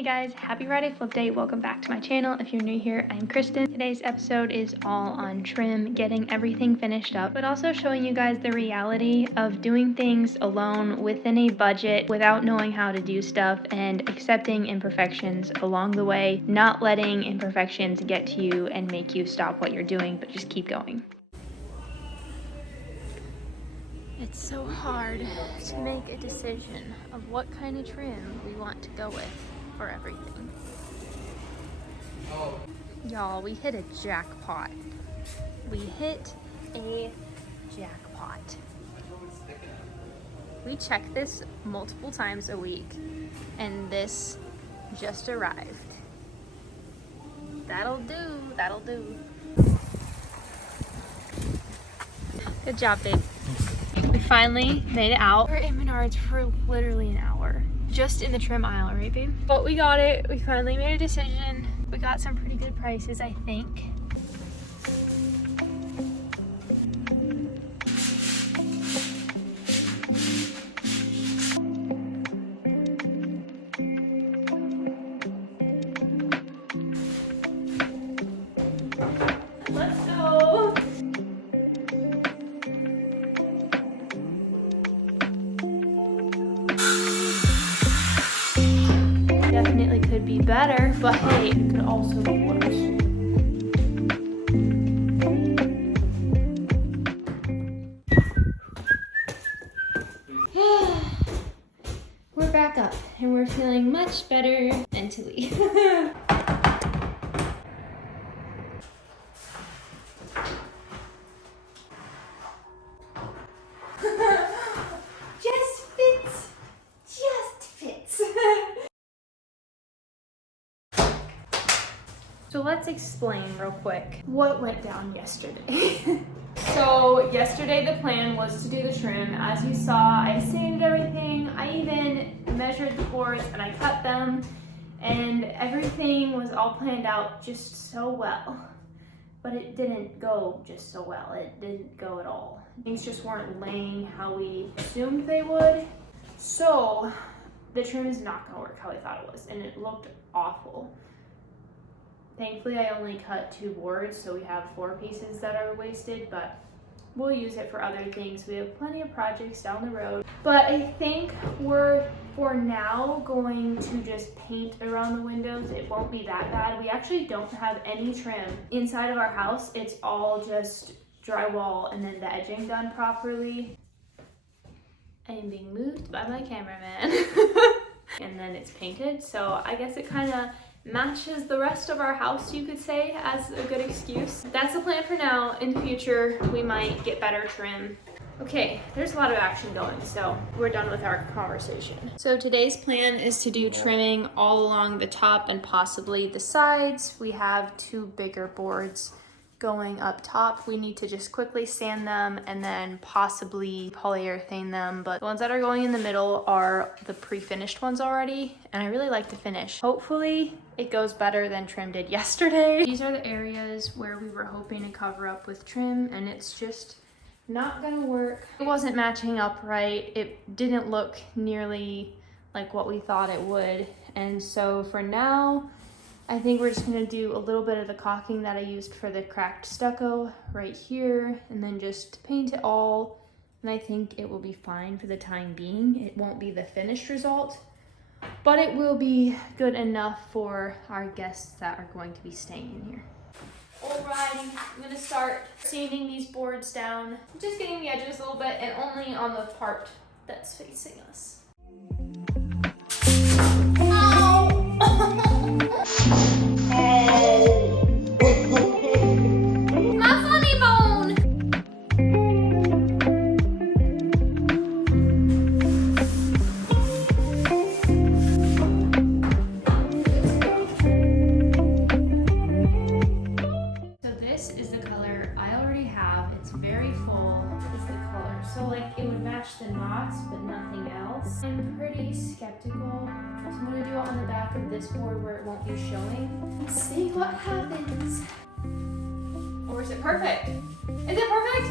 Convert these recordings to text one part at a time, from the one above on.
Hey guys, happy Friday Flip Day. Welcome back to my channel. If you're new here, I'm Kristen. Today's episode is all on trim, getting everything finished up, but also showing you guys the reality of doing things alone within a budget without knowing how to do stuff and accepting imperfections along the way, not letting imperfections get to you and make you stop what you're doing, but just keep going. It's so hard to make a decision of what kind of trim we want to go with for everything. Y'all, we hit a jackpot. We hit a jackpot. We check this multiple times a week, and this just arrived. That'll do, that'll do. Good job, babe. We finally made it out. We're in Menards for literally an hour. Just in the trim aisle, right, babe? But we got it. We finally made a decision. We got some pretty good prices, I think. Let's go. Definitely could be better, but hey, it could also be worse. We're back up and we're feeling much better mentally. Just fits. So let's explain real quick what went down yesterday. So yesterday the plan was to do the trim. As you saw, I sanded everything. I even measured the boards and I cut them, and everything was all planned out just so well. But it didn't go just so well. It didn't go at all. Things just weren't laying how we assumed they would. So the trim is not gonna work how I thought it was, and it looked awful. Thankfully, I only cut 2 boards, so we have 4 pieces that are wasted, but we'll use it for other things. We have plenty of projects down the road. But I think we're, for now, going to just paint around the windows. It won't be that bad. We actually don't have any trim inside of our house. It's all just drywall and then the edging done properly. I am being moved by my cameraman. And then it's painted, so I guess it kind of matches the rest of our house, you could say, as a good excuse. That's the plan for now. In the future, we might get better trim. Okay, there's a lot of action going, so we're done with our conversation. So today's plan is to do trimming all along the top and possibly the sides. We have 2 bigger boards going up top. We need to just quickly sand them and then possibly polyurethane them, but the ones that are going in the middle are the pre-finished ones already, and I really like the finish. Hopefully it goes better than trim did yesterday. These are the areas where we were hoping to cover up with trim, and it's just not gonna work. It wasn't matching up right. It didn't look nearly like what we thought it would, and so for now I think we're just gonna do a little bit of the caulking that I used for the cracked stucco right here, and then just paint it all, and I think it will be fine for the time being. It won't be the finished result, but it will be good enough for our guests that are going to be staying in here. Alrighty, I'm gonna start sanding these boards down, just getting the edges a little bit, and only on the part that's facing us. My funny bone! So this is the color I already have. It's very full. Is the color. So like it would match the knots, but nothing else. I'm pretty skeptical. So I'm gonna do it on the back of this board where it won't be showing. Let's see what happens. Or is it perfect? Is it perfect?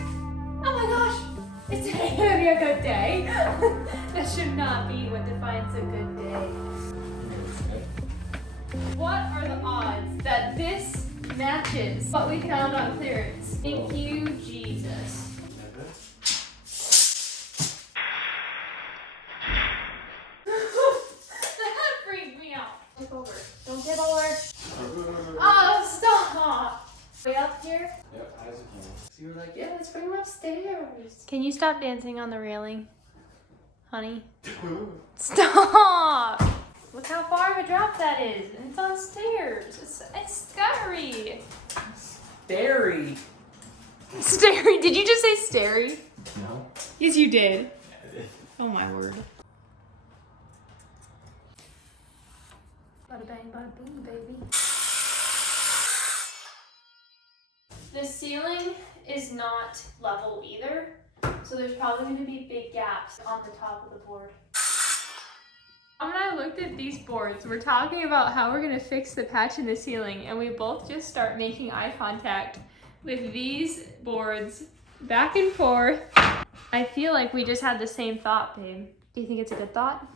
Oh my gosh! Is today gonna be a good day? That should not be what defines a good day. that this matches what we found on clearance. Thank you, Jesus. That freaked me out. Look over. Don't get over. Oh, stop. Way up here? Yep, eyes are closed. So you were like, yeah, let's bring him upstairs. Can you stop dancing on the railing, honey? Stop! Look how far of a drop that is. And it's on stairs. It's scary. Stary. Stary. Did you just say stary? No. Yes, you did. Yeah, I did. Oh my word. Bada bang, bada boom, baby. The ceiling is not level either, so there's probably going to be big gaps on the top of the board. When I looked at these boards, we're talking about how we're going to fix the patch in the ceiling, and we both just start making eye contact with these boards back and forth. I feel like we just had the same thought, babe. Do you think it's a good thought?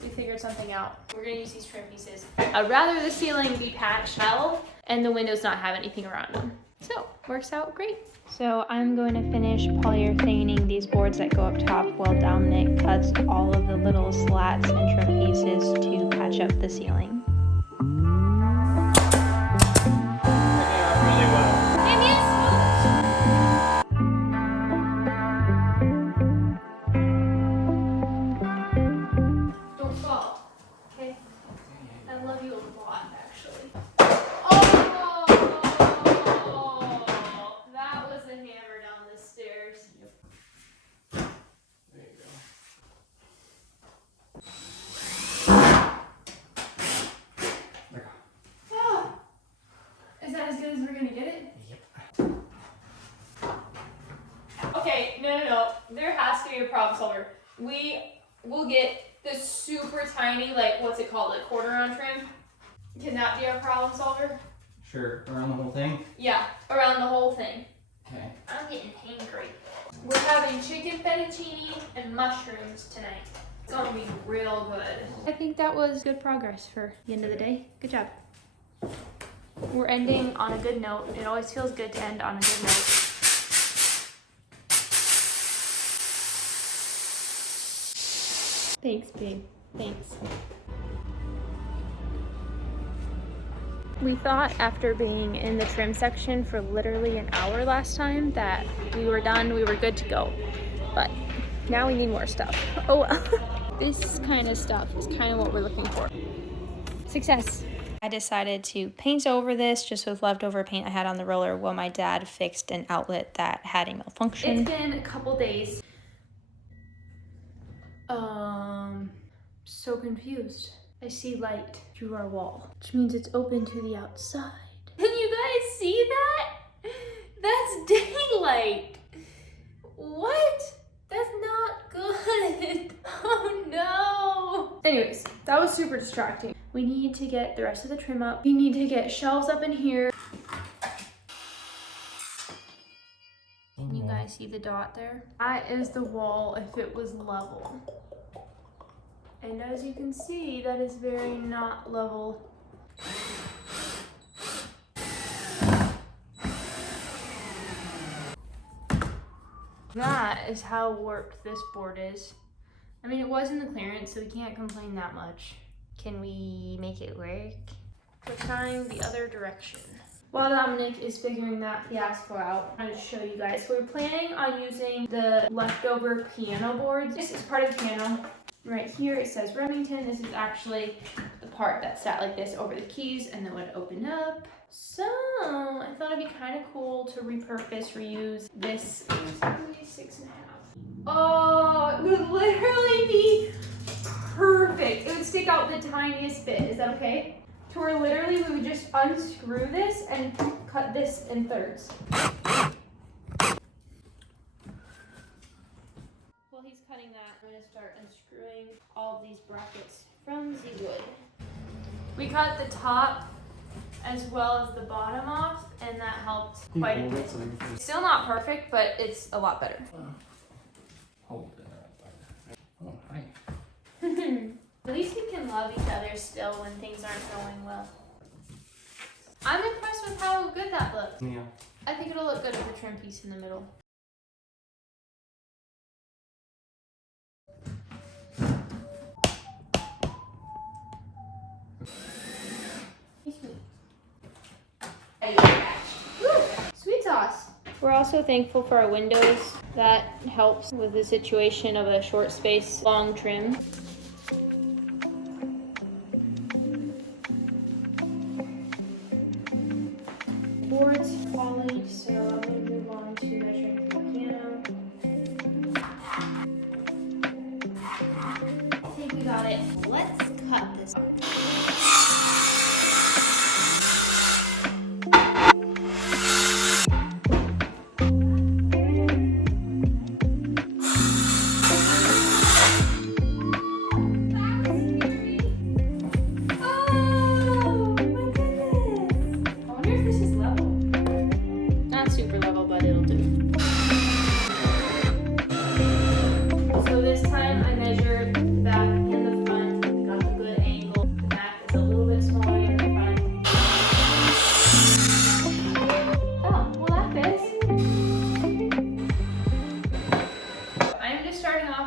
We figured something out. We're gonna use these trim pieces. I'd rather the ceiling be patched metal and the windows not have anything around them. So, works out great. So I'm going to finish polyurethaning these boards that go up top while Dominic cuts all of the little slats and trim pieces to patch up the ceiling. Really well. Maybe it's smooth. Don't fall, okay? I love you a lot, actually. Oh! That was a hammer down the stairs. Yep. There you go. Ah. Is that as good as we're gonna get it? Yep. Okay, no. There has to be a problem solver. We will get the super tiny, like, what's it called, like quarter round trim. Can that be our problem solver? Sure. Around the whole thing? Yeah, around the whole thing. Okay. I'm getting hangry. We're having chicken fettuccine and mushrooms tonight. It's gonna be real good. I think that was good progress for the end of the day. Good job. We're ending on a good note. It always feels good to end on a good note. Thanks, babe. Thanks. We thought after being in the trim section for literally an hour last time that we were done, we were good to go. But now we need more stuff. Oh well. This kind of stuff is kind of what we're looking for. Success. I decided to paint over this just with leftover paint I had on the roller while my dad fixed an outlet that had a malfunction. It's been a couple days. So confused. I see light through our wall, which means it's open to the outside. Can you guys see that? That's daylight. What? That's not good. Oh no. Anyways, that was super distracting. We need to get the rest of the trim up. We need to get shelves up in here. Can you guys see the dot there? That is the wall if it was level. And as you can see, that is very not level. That is how warped this board is. I mean, it was in the clearance, so we can't complain that much. Can we make it work? We're trying the other direction. While Dominic is figuring that fiasco out, I'm going to show you guys. So we're planning on using the leftover piano boards. This is part of the piano. Right here it says Remington. This is actually the part that sat like this over the keys and then would open up. So I thought it'd be kind of cool to repurpose, reuse this. It's only 6.5. Oh, it would literally be perfect. It would stick out the tiniest bit. Is that okay? To where literally we would just unscrew this and cut this in thirds. While he's cutting that, I'm gonna start unscrewing all of these brackets from the wood. We cut the top as well as the bottom off, and that helped quite a bit. Still not perfect, but it's a lot better. Hold it up. Oh, hi. At least we can can love each other still when things aren't going well. I'm impressed with how good that looks. Yeah. I think it'll look good with the trim piece in the middle. Sweet sauce. We're also thankful for our windows. That helps with the situation of a short space, long trim. Boards poly, so I'm going to move on to measuring the piano. I think we got it. Let's cut this.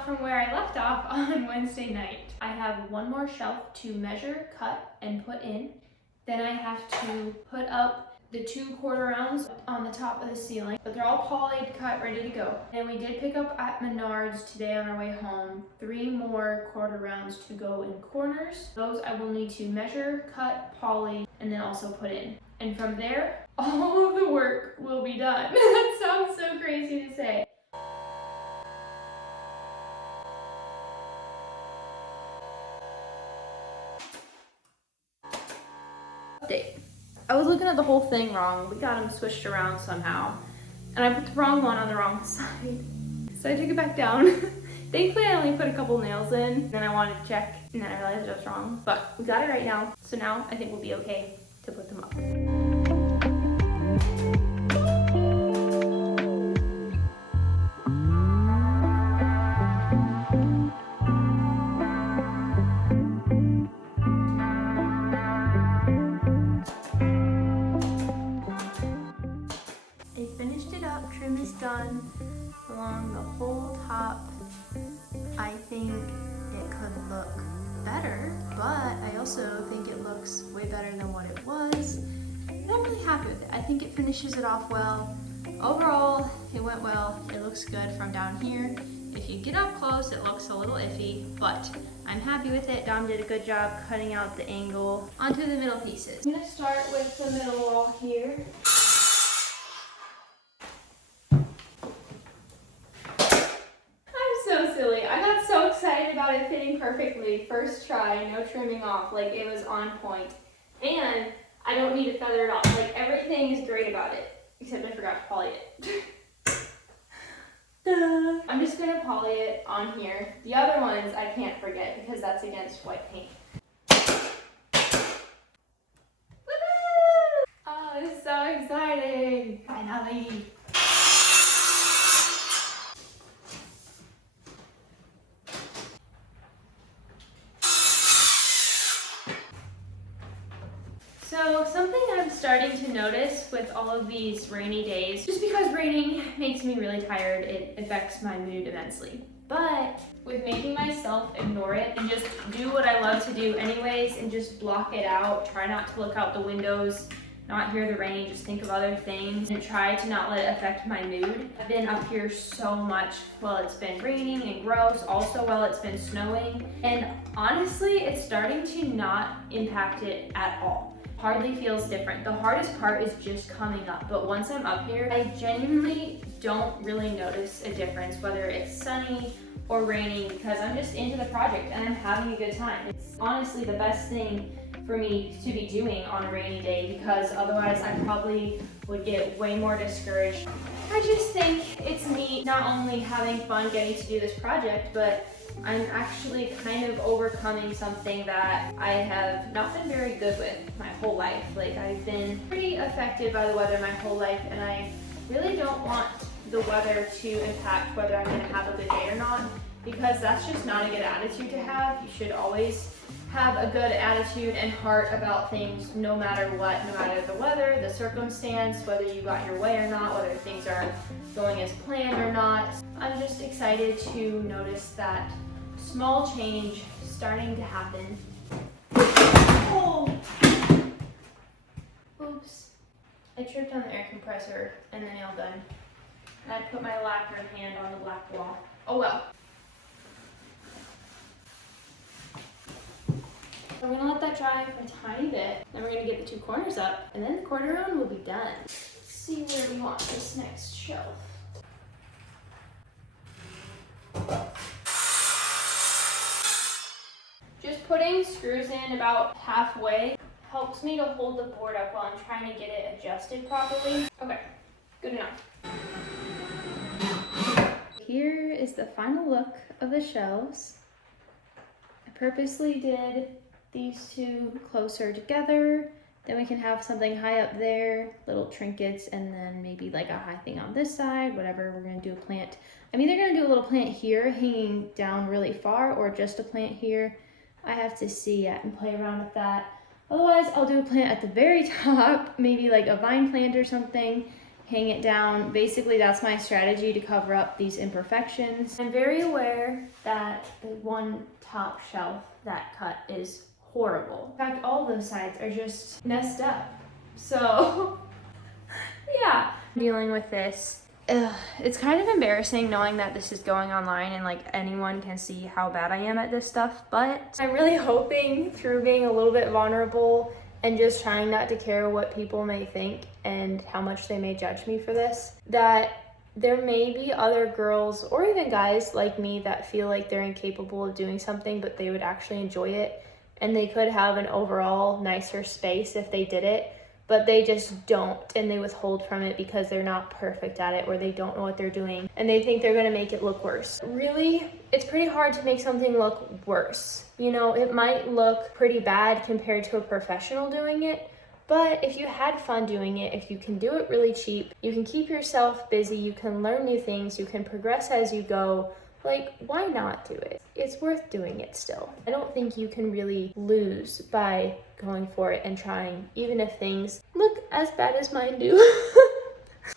From where I left off on Wednesday night. I have one more shelf to measure, cut, and put in. Then I have to put up the 2 quarter rounds on the top of the ceiling, but they're all polyed, cut, ready to go. And we did pick up at Menards today on our way home 3 more quarter rounds to go in corners. Those I will need to measure, cut, poly, and then also put in. And from there, all of the work will be done. That sounds so crazy to say. Update. I was looking at the whole thing wrong. We got them switched around somehow. And I put the wrong one on the wrong side. So I took it back down. Thankfully I only put a couple nails in. Then I wanted to check and then I realized I was wrong. But we got it right now. So now I think we'll be okay to put them up. Trim is done along the whole top. I think it could look better, but I also think it looks way better than what it was. And I'm really happy with it. I think it finishes it off well. Overall, it went well. It looks good from down here. If you get up close, it looks a little iffy, but I'm happy with it. Dom did a good job cutting out the angle onto the middle pieces. I'm gonna start with the middle wall here. Excited about it fitting perfectly. First try, no trimming off, like it was on point. And I don't need to feather it off. Like everything is great about it, except I forgot to poly it. Duh. I'm just gonna poly it on here. The other ones I can't forget because that's against white paint. Oh, this is so exciting. Finally. So something I'm starting to notice with all of these rainy days, just because raining makes me really tired, it affects my mood immensely. But with making myself ignore it and just do what I love to do anyways and just block it out, try not to look out the windows, not hear the rain, just think of other things and try to not let it affect my mood. I've been up here so much while it's been raining and gross, also while it's been snowing, and honestly, it's starting to not impact it at all. Hardly feels different. The hardest part is just coming up, but once I'm up here, I genuinely don't really notice a difference whether it's sunny or raining because I'm just into the project and I'm having a good time. It's honestly the best thing for me to be doing on a rainy day because otherwise I probably would get way more discouraged. I just think it's neat not only having fun getting to do this project, but I'm actually kind of overcoming something that I have not been very good with my whole life. Like I've been pretty affected by the weather my whole life and I really don't want the weather to impact whether I'm gonna have a good day or not. because that's just not a good attitude to have. You should always have a good attitude and heart about things no matter what, no matter the weather, the circumstance, whether you got your way or not, whether things are going as planned or not. I'm just excited to notice that small change starting to happen. Oh! Oops. I tripped on the air compressor and the nail gun. And I put my lacquered hand on the black wall. Oh well. So I'm gonna let that dry for a tiny bit. Then we're gonna get the two corners up, and then the corner round will be done. Let's see where we want this next shelf. Just putting screws in about halfway helps me to hold the board up while I'm trying to get it adjusted properly. Okay, good enough. Here is the final look of the shelves. I purposely did these two closer together. Then we can have something high up there, little trinkets, and then maybe like a high thing on this side, whatever. We're gonna do a plant. I'm either gonna do a little plant here hanging down really far or just a plant here. I have to see yet and play around with that. Otherwise, I'll do a plant at the very top, maybe like a vine plant or something, hang it down. Basically, that's my strategy to cover up these imperfections. I'm very aware that the one top shelf that cut is horrible. In fact, all those sides are just messed up. So, yeah. Dealing with this. It's kind of embarrassing knowing that this is going online and like anyone can see how bad I am at this stuff, but I'm really hoping through being a little bit vulnerable and just trying not to care what people may think and how much they may judge me for this, that there may be other girls or even guys like me that feel like they're incapable of doing something, but they would actually enjoy it and they could have an overall nicer space if they did it, but they just don't, and they withhold from it because they're not perfect at it or they don't know what they're doing and they think they're gonna make it look worse. Really, it's pretty hard to make something look worse. You know, it might look pretty bad compared to a professional doing it, but if you had fun doing it, if you can do it really cheap, you can keep yourself busy, you can learn new things, you can progress as you go, like, why not do it? It's worth doing it still. I don't think you can really lose by going for it and trying, even if things look as bad as mine do.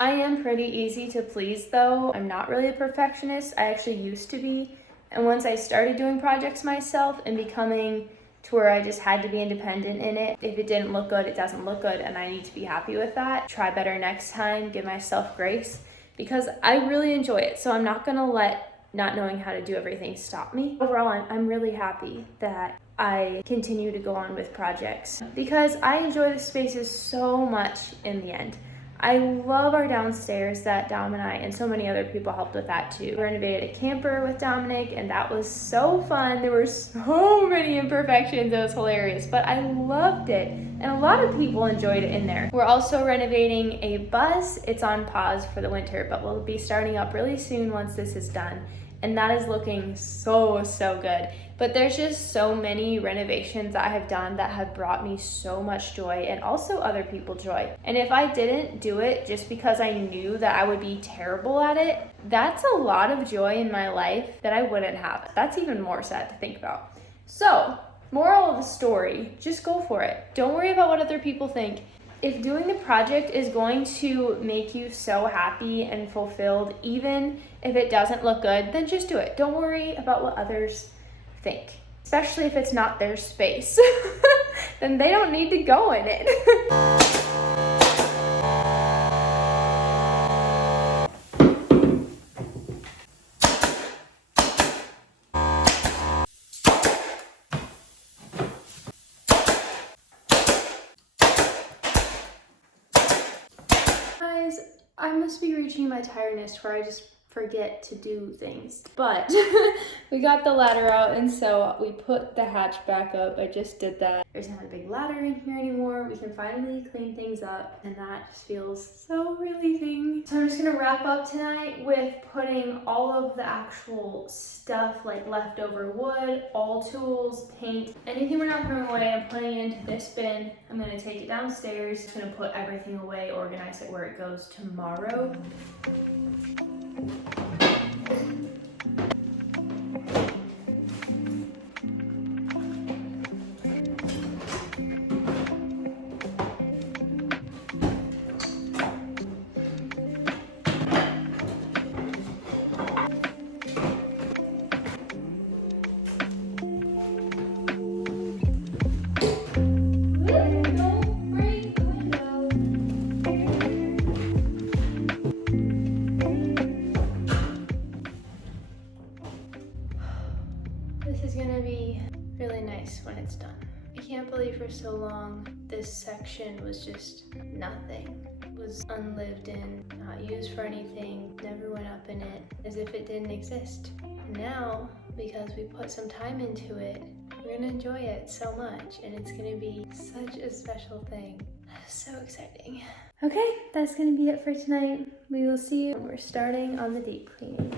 I am pretty easy to please though. I'm not really a perfectionist. I actually used to be. And once I started doing projects myself and becoming to where I just had to be independent in it, if it didn't look good, it doesn't look good, and I need to be happy with that. Try better next time, give myself grace, because I really enjoy it. So I'm not gonna let not knowing how to do everything stop me. Overall, I'm really happy that I continue to go on with projects because I enjoy the spaces so much in the end. I love our downstairs that Dom and I and so many other people helped with that too. We renovated a camper with Dominic and that was so fun. There were so many imperfections, it was hilarious, but I loved it. And a lot of people enjoyed it in there. We're also renovating a bus. It's on pause for the winter, but we'll be starting up really soon once this is done. And that is looking so good. But there's just so many renovations that I have done that have brought me so much joy and also other people joy. And if I didn't do it just because I knew that I would be terrible at it, that's a lot of joy in my life that I wouldn't have. That's even more sad to think about. So, moral of the story, just go for it. Don't worry about what other people think. If doing the project is going to make you so happy and fulfilled, even if it doesn't look good, then just do it. Don't worry about what others think, especially if it's not their space. Then they don't need to go in it. Guys, I must be reaching my tiredness where I just forget to do things. But we got the ladder out and so we put the hatch back up. I just did that. There's not a big ladder in here anymore. We can finally clean things up and that just feels so relieving. So I'm just gonna wrap up tonight with putting all of the actual stuff like leftover wood, all tools, paint, anything we're not throwing away, I'm putting it into this bin. I'm gonna take it downstairs. I'm gonna put everything away, organize it where it goes tomorrow. This is gonna be really nice when it's done. I can't believe for so long this section was just nothing. It was unlived in, not used for anything, never went up in it, as if it didn't exist. And now, because we put some time into it, we're gonna enjoy it so much, and it's gonna be such a special thing. So exciting. Okay, that's gonna be it for tonight. We will see you when we're starting on the deep cleaning.